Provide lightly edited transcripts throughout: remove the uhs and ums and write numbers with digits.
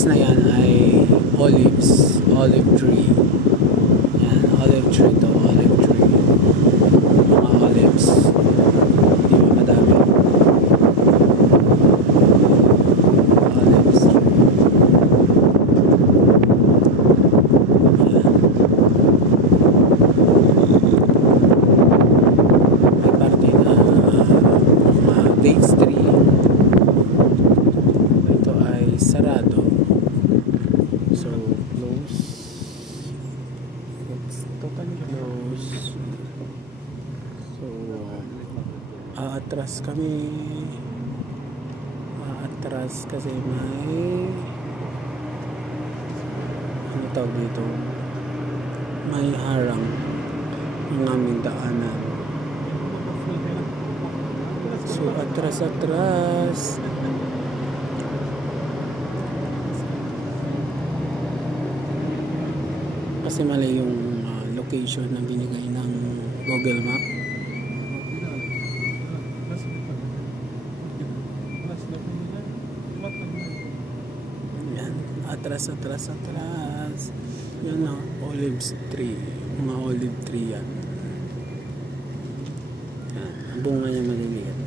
place na yan ay olive tree. Yan, olive tree to, olive tree. Mga olives. Di ba madami? Olives. Yan. May parte na mga dates tree. Ito ay sarado. So, close. It's totally close. So, aatras kami. Aatras kasi may ano tawag dito? May harang ang aming daanan. So, atras. Kasi mali yung location na binigay ng Google Map. Yan, atras. Yan na, olives tree. Mga olive tree yan. Yan, ang bunga niya maliliit.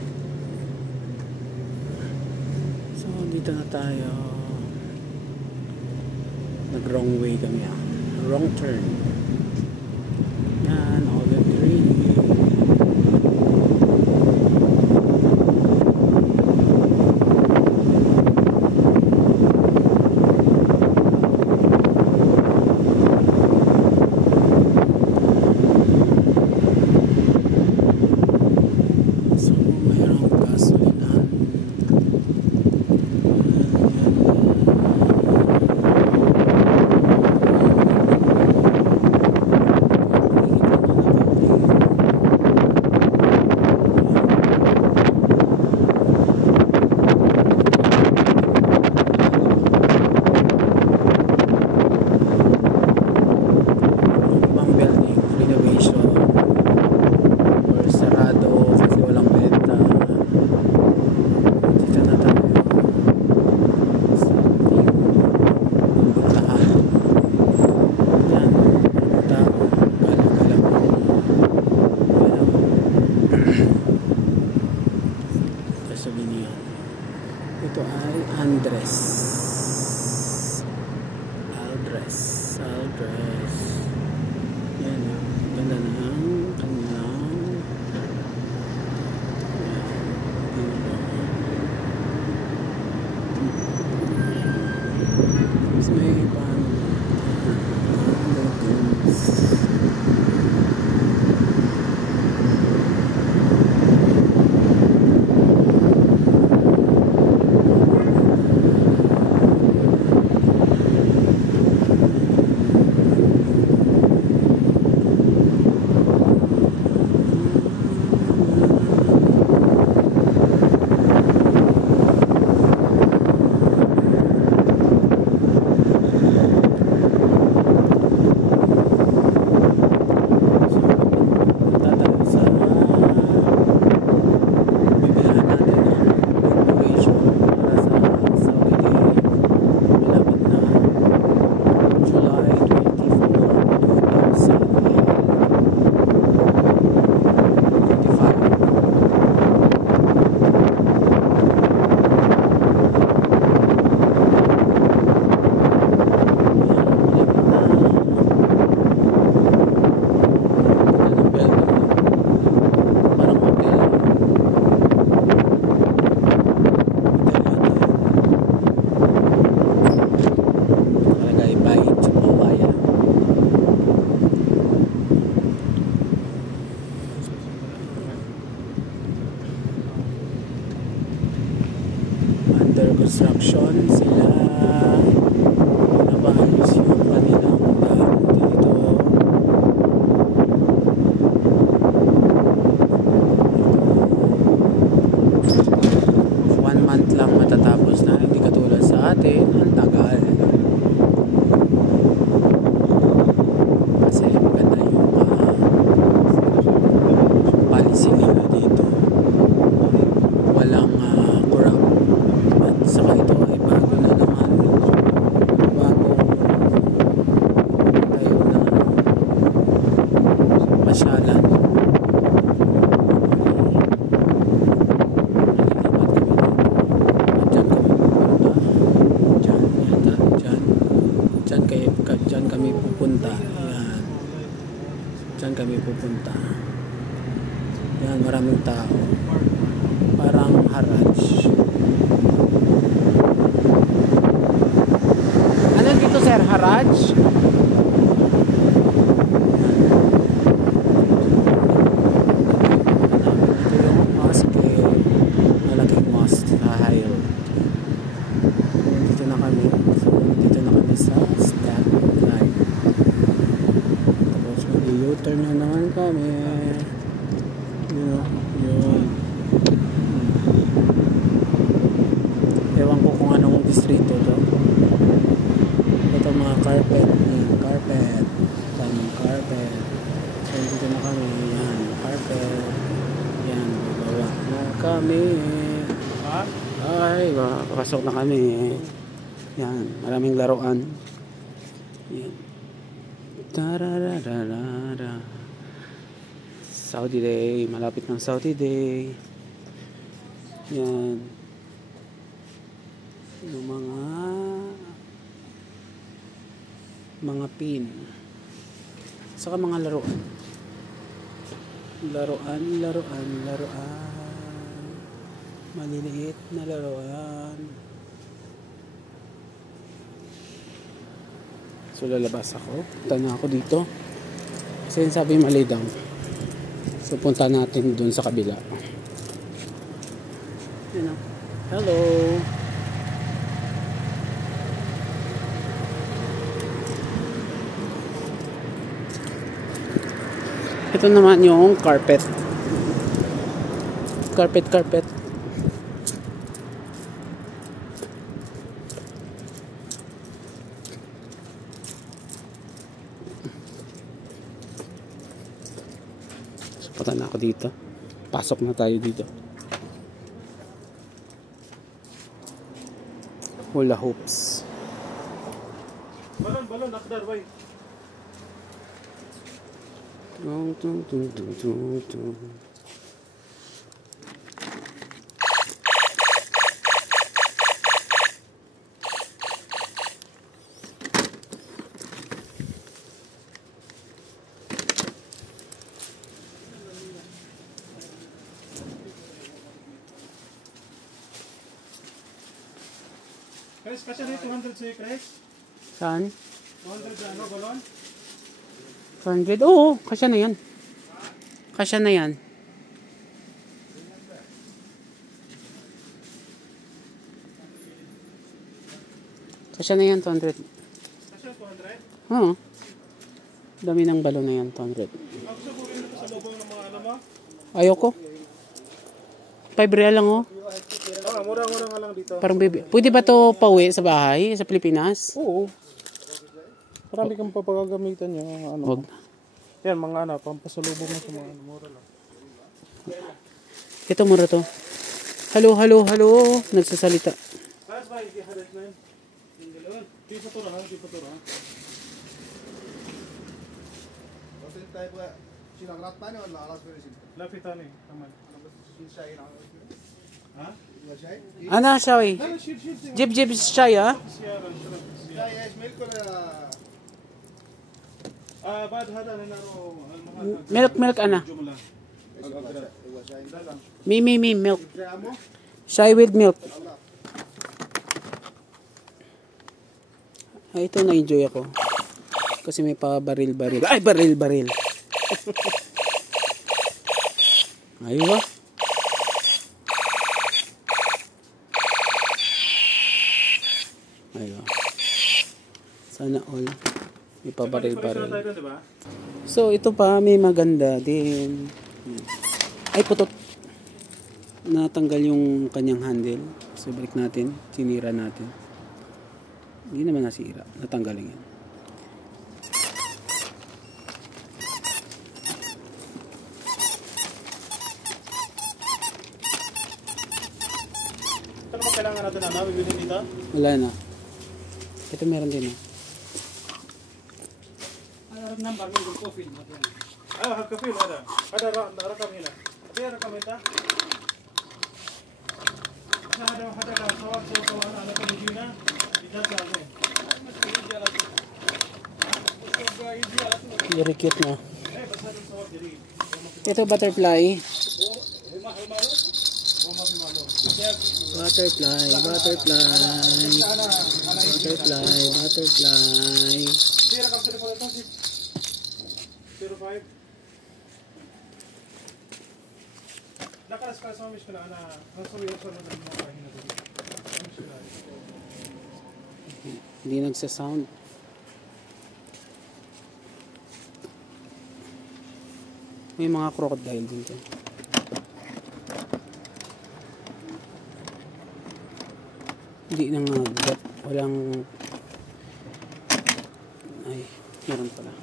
So, dito na tayo. Nag-wrong way kami wrong turn. Yan, olive tree. So, mayroong gasolinahan. Ito ay Aldres. Yan, ganda ng kanyang mas may under construction sila, nabaayos yung kanilang daan dito. 1 month lang matatapos na, hindi katulad sa atin ang tagal kasi maganda yung policy nila dito, walang corrupt. Saka ito ay bago na naman yung tao. Parang haraj. Ano dito sir? Haraj? Ito yung mosque. Malaking mosque sa High Road. Dito na kami. So, dito na kami sa Staten Line. Tapos mag-u-turn na naman kami. Yun. Ewan ko kung anong distrito to. Ito mga carpet. Carpet. Tamang carpet. So, dito na kami. Yan. Carpet. Yan. Babawa na kami. Ay, papasok na kami. Yan. Maraming laruan. Yan. Tarararara. Saudi Day. Malapit ng Saudi Day. Yan. Yung mga pin. Saka mga laruan. Laruan. Maliliit na laruan. So lalabas ako. Punta na ako dito. Kasi sabi mali daw. So punta natin dun sa kabila. Yan o. Hello. Ito naman yung carpet. Carpet. So, punta na ako dito. Pasok na tayo dito. Hula hoops. Balon, akdar, bay. Tung. Chris, kasya na 200 sa'yo, Chris? Saan? 200 ano, balon? 200? Oo, kasya na yan. Kasya na yan. Kasya na yan, 200. Kasya 200? Oo. Dami ng balon na yan, 200. Ako sa bukin mo sa lubong ng mga ano mo? Ayoko. 5 real lang oh. Mura-mura nga lang dito. Parang baby. Pwede ba to pauwi sa bahay, sa Pilipinas? Oo. Marami kang papagagamitan yung ano. Wag. Yan, mga ano, pampasalubong mo sa mga ano, mura lang. Ito mura to. Hello. Nagsasalita. Ayos ba, hindi hadas na yun? Di pa tura. Lapitan eh, taman. Ha? Ana siya eh. Jib siya ya. بعد هذا لانه Milk ana. جمله Me milk. Shy with milk. Ay, ito na-enjoy ako. Kasi may pa baril. Ay, baril. Aywa. Sana all. May pa baril. So, ito pa, may maganda din. Ay, putot. Natanggal yung kanyang handle. So, balik natin. Sinira natin. Hindi naman nasira. Natanggal yan. Ito naman kailangan natin na bibili dito? Wala na. Ito meron din eh. number من الكوفي الكفيل هذا رقم هنا هذا رقم هنا هذا سواء على كم هنا إجازة عليه Very cute na. Ito butterfly. Butterfly, butterfly. Butterfly, butterfly. Tira ka sa telepono to, 05. Nakaras ka sa miss ko na ana. Ang sorry sa mga pahinga ko. Hindi nagsa-sound. May mga crocodile dito. Hindi nang nagat. Walang... Ay, meron pala.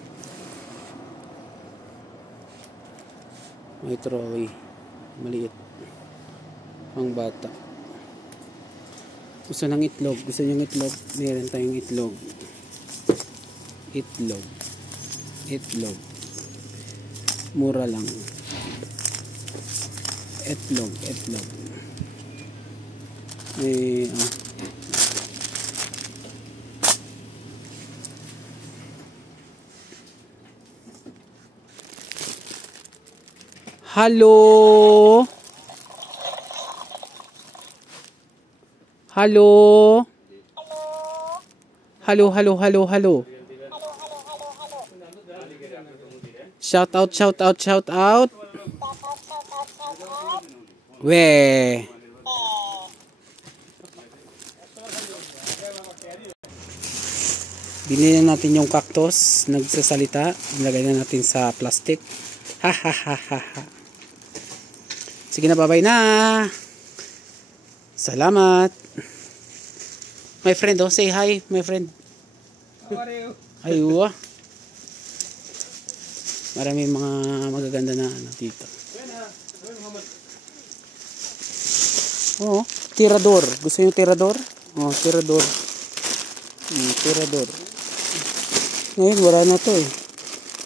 May troy. Maliit. Pang bata. Gusto ng itlog. Gusto niyong itlog? Meron tayong itlog. Itlog. Itlog. Mura lang. Itlog. Itlog. Hello. Hello. Hello, hello, hello, hello. Shout out, shout out, shout out. We. Binili na natin yung cactus, nagsasalita. Nilagay na natin sa plastic. Ha ha ha ha ha. Sige na, bye-bye na. Salamat. My friend, oh, say hi, my friend. How are you? Aywa. Maraming mga magaganda na ano dito. Oh, tirador. Gusto niyo tirador? Oh, tirador. Tirador. Ngayon, wala na to eh.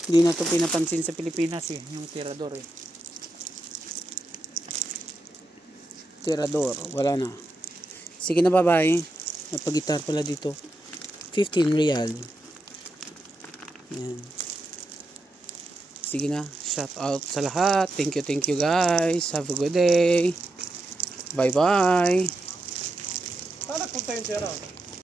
Hindi na to pinapansin sa Pilipinas eh, yung tirador eh. Tirador, wala na. Sige na, bye-bye. Napag-gitar pala dito. 15 real. Yan. Sige na, shout out sa lahat. Thank you guys. Have a good day. Bye-bye. Saan nagpunta yung tira?